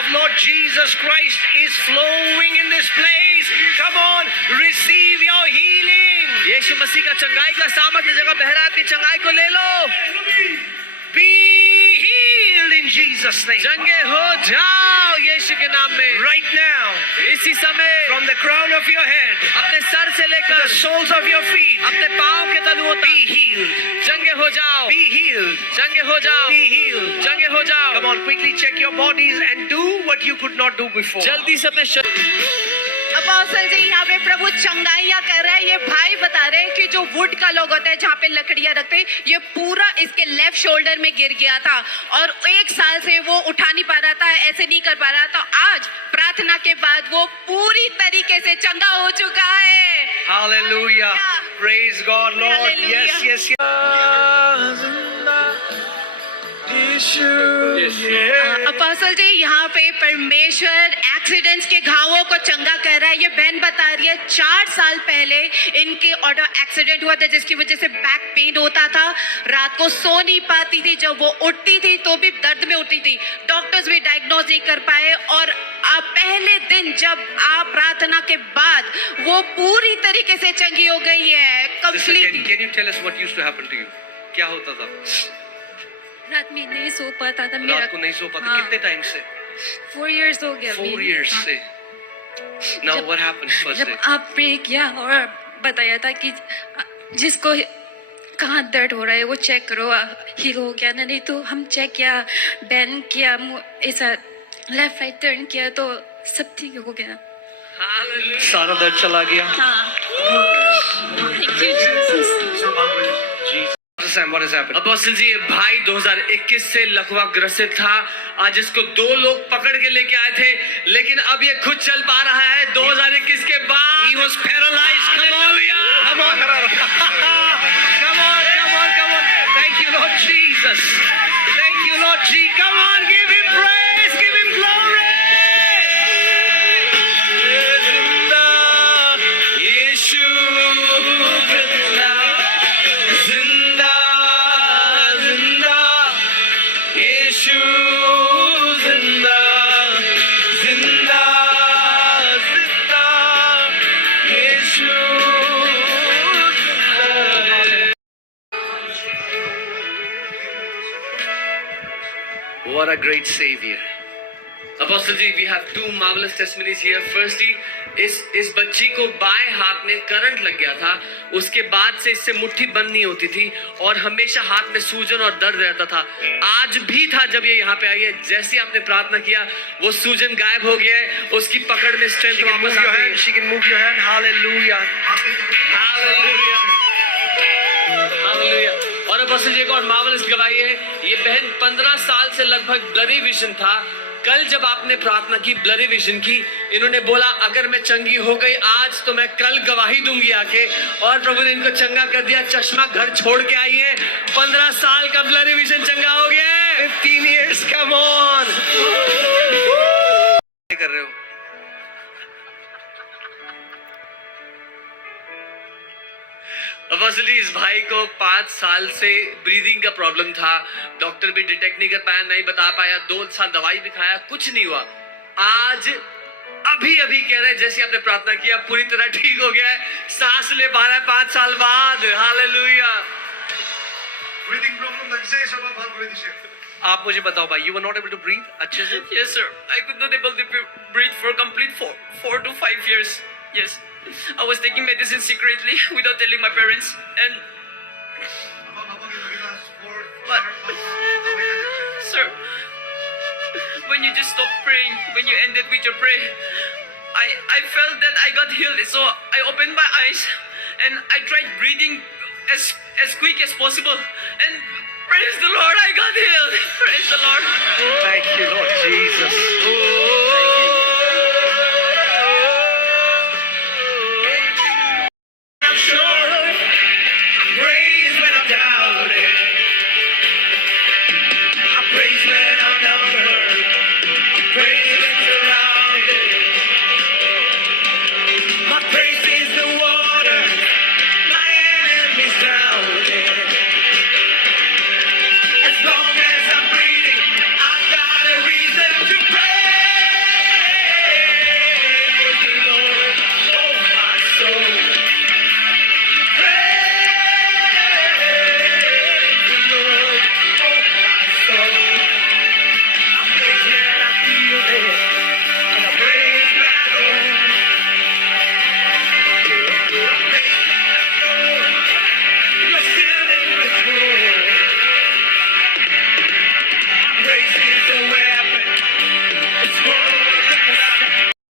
of Lord Jesus Christ is flowing in this place. Come on, receive your healing. यीशु मसीह का चंगाई का सामर्थ्य जगह बह रहा है, अपनी चंगाई को ले लो. Be healed in Jesus' name. चंगे हो जाओ यीशु के नाम में. Right now, इसी समय from the crown of your head अपने सर से to लेकर the soles of your feet, अपने पाँव के तलुओं be तक healed. चंगे हो जाओ. Be healed. चंगे हो जाओ. Be healed. चंगे हो जाओ. Come on, quickly check your bodies and do what you could not do before. जल्दी से अपने अपोस्टल जी यहाँ पे प्रभु चंगाइयाँ कर रहा है. ये भाई बता रहे हैं कि जो वुड का लोग होता है जहाँ पे लकड़ियाँ रखते हैं, ये पूरा इसके लेफ्ट शोल्डर में गिर गया था और 1 साल से वो उठा नहीं पा रहा था, ऐसे नहीं कर पा रहा था. आज प्रार्थना के बाद वो पूरी तरीके से चंगा हो चुका है. Hallelujah. Praise God, Lord. Hallelujah. Yes, yes, yes. Apostle ji यहाँ पे परमेश्वर एक्सीडेंट्स के घावों को चंगा कर रहा है. ये बहन बता रही है 4 साल पहले इनके ऑटो एक्सीडेंट हुआ था जिसकी वजह से बैक पेन होता था, रात को सो नहीं पाती थी, जब वो उठती थी तो भी दर्द में उठती थी. डॉक्टर्स भी डायग्नोज नहीं कर पाए और पहले दिन जब आप प्रार्थना के बाद वो पूरी तरीके से चंगी हो गई है. Sister, complete. can you tell us what used to happen to you? क्या होता था? रात में नहीं सो पाता था मेरा. रात को नहीं सो पाते. हाँ. कितने टाइम से? 4 years हो गया. 4 years से. Now what happened first जब day? आप प्रे किया और बताया था कि जिसको कहाँ दर्द हो रहा है वो चेक करो, हील हो गया ना. नहीं तो हम चेक किया, बैंड किया, ऐसा लेफ्ट राइट टर्न किया तो सब ठीक हो गया. सारा दर्द चला गया. हाँ. Thank you, Jesus. Sam, what has happened? Apostle ji, ये भाई 2021 से लकवा ग्रसित था. आज इसको 2 लोग पकड़ के लेके आए थे, लेकिन अब ये खुद चल पा रहा है 2021 के बाद. He was paralyzed. Come on. Come on. Come on. Thank you, Lord Jesus. Thank you, Lord Jesus. Come on, give him praise. Give him glory. यीशु जिंदा, जिंदा, जिंदा. यीशु जिंदा, जिंदा, जिंदा. यीशु जिंदा. What a great Savior. Apostle ji, we have 2 marvelous testimonies here. Firstly, इस बच्ची को बाएं हाथ में करंट लग गया था. उसके बाद से इससे मुट्ठी बंद नहीं होती थी और हमेशा हाथ में सूजन और दर्द रहता था. आज भी था जब ये यहाँ पे आई है. जैसे आपने प्रार्थना किया वो सूजन गायब हो गया है. उसकी पकड़ में स्ट्रेंथ She can move वापस आ your गई hand. है. She can move your hand. Hallelujah. Hallelujah. Hallelujah. और अपोस्टल जी, एक और मार्वलस गवाही है. ये बहन 15 साल से लगभग ब्लरी विजन था. कल जब आपने प्रार्थना की ब्लरी विजन की, इन्होंने बोला अगर मैं चंगी हो गई आज तो मैं कल गवाही दूंगी आके. और प्रभु ने इनको चंगा कर दिया. चश्मा घर छोड़ के आई है. 15 साल का ब्लरी विजन चंगा हो गया है. 15 years. Come on. क्या कर रहे हो? अपोस्टल जी, इस भाई को 5 साल से ब्रीदिंग का प्रॉब्लम था. डॉक्टर भी डिटेक्ट नहीं कर पाया, नहीं बता पाया. 2 साल दवाई भी खाया, कुछ नहीं हुआ. आज अभी कह रहे हैं जैसे आपने प्रार्थना किया पूरी तरह ठीक हो गया है. सांस ले पा रहा है 5 साल बाद. हालेलुया. Breathing problem लगसे सब आप भाग रहे थे. आप मुझे बताओ भाई, you were not able to breathe अच्छे से? Yes sir, I could not able to breathe for complete 4 to 5 years. Yes, I was taking medicine secretly without telling my parents. And पापा की लगी But- sir, when you just stopped praying, when you ended with your prayer, I felt that I got healed. So I opened my eyes and I tried breathing as quick as possible. And praise the Lord, I got healed. Praise the Lord. Thank you, Lord.